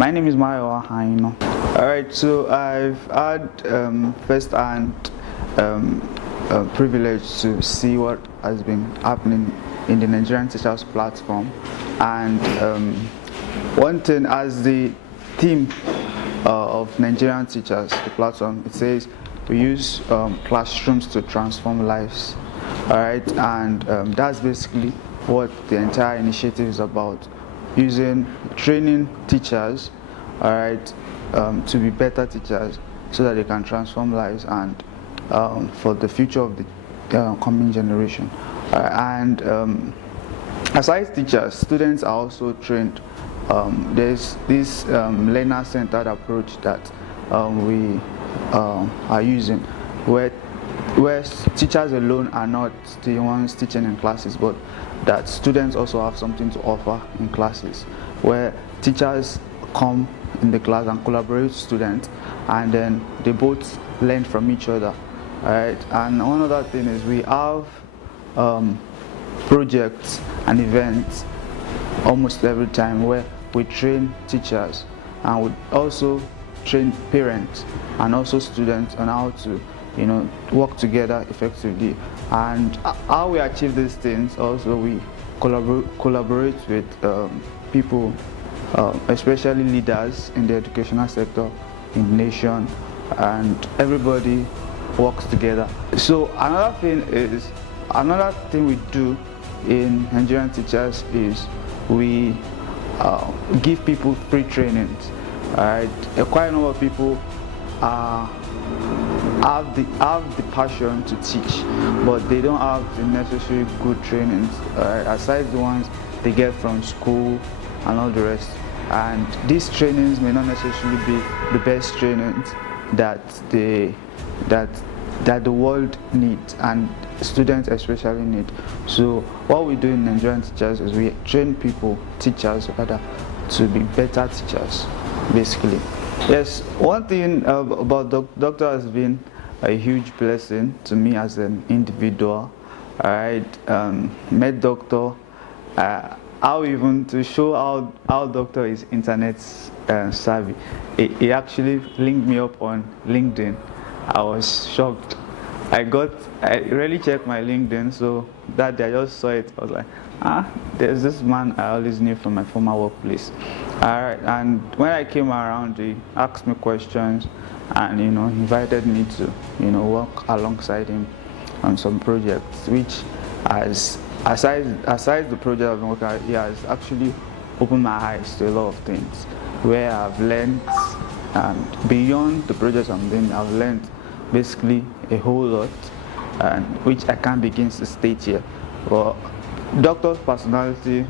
My name is Mayowa, Aina. Alright, so I've had first-hand privilege to see what has been happening in the Nigerian teachers platform, and one thing, as the theme of Nigerian teachers, the platform, it says we use classrooms to transform lives. Alright, and that's basically what the entire initiative is about, training teachers, alright, to be better teachers so that they can transform lives and for the future of the coming generation. Aside teachers, students are also trained. There's this learner-centered approach that we are using, where teachers alone are not the ones teaching in classes, but that students also have something to offer in classes, where teachers come in the class and collaborate with students, and then they both learn from each other. Alright, and one other thing is we have projects and events almost every time where we train teachers, and we also train parents and also students on how to work together effectively. And how we achieve these things, also we collaborate with people, especially leaders in the educational sector in the nation, and everybody works together. So another thing we do in Nigerian teachers is we give people free trainings. Alright, quite a number of people have the passion to teach, but they don't have the necessary good trainings, aside the ones they get from school and all the rest. And these trainings may not necessarily be the best trainings that the world needs and students especially need. So what we do in Nigerian teachers is we train teachers rather, to be better teachers, basically. Yes, one thing about Doctor has been a huge blessing to me as an individual. Alright, met Doctor. How even to show how Doctor is internet savvy. He actually linked me up on LinkedIn. I was shocked. I really checked my LinkedIn, so that day I just saw it. I was like, there's this man I always knew from my former workplace. Alright, and when I came around, he asked me questions and invited me to work alongside him on some projects, which aside the project I've been working on, he has actually opened my eyes to a lot of things where I've learned, and beyond the projects I'm doing, I've learned basically a whole lot, and which I can't begin to state here. But Doctor's personality,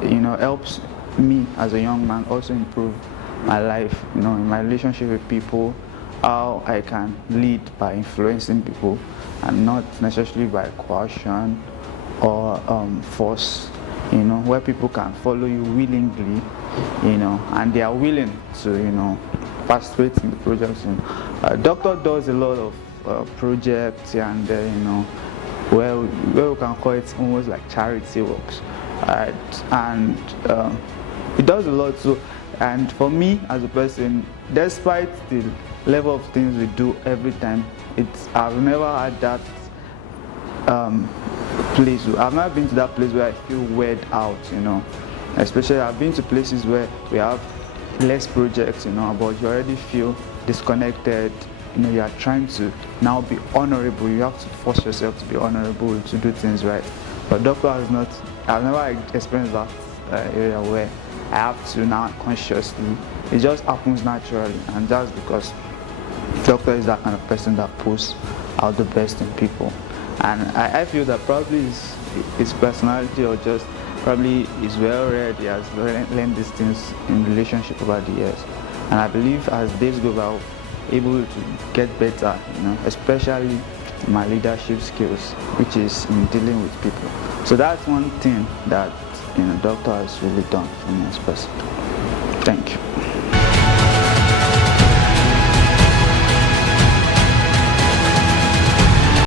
helps me as a young man also improve my life, in my relationship with people, how I can lead by influencing people and not necessarily by coercion or force, where people can follow you willingly, and they are willing to, participate in the projects. Doctor does a lot of projects and where we can call it almost like charity works, and it does a lot. So, and for me as a person, despite the level of things we do every time, I've never had that place. I've never been to that place where I feel weird out, Especially I've been to places where we have less projects, but you already feel disconnected. You are trying to now be honorable. You have to force yourself to be honorable, to do things right. But Doctor has not. I've never experienced that area where I have to now consciously. It just happens naturally, and that's because Doctor is that kind of person that pulls out the best in people. And I feel that probably his personality, or just probably is well read. He has learned these things in relationship over the years, and I believe as days go by, able to get better, especially my leadership skills, which is in dealing with people. So that's one thing that Doctor has really done for me as a person. Thank you.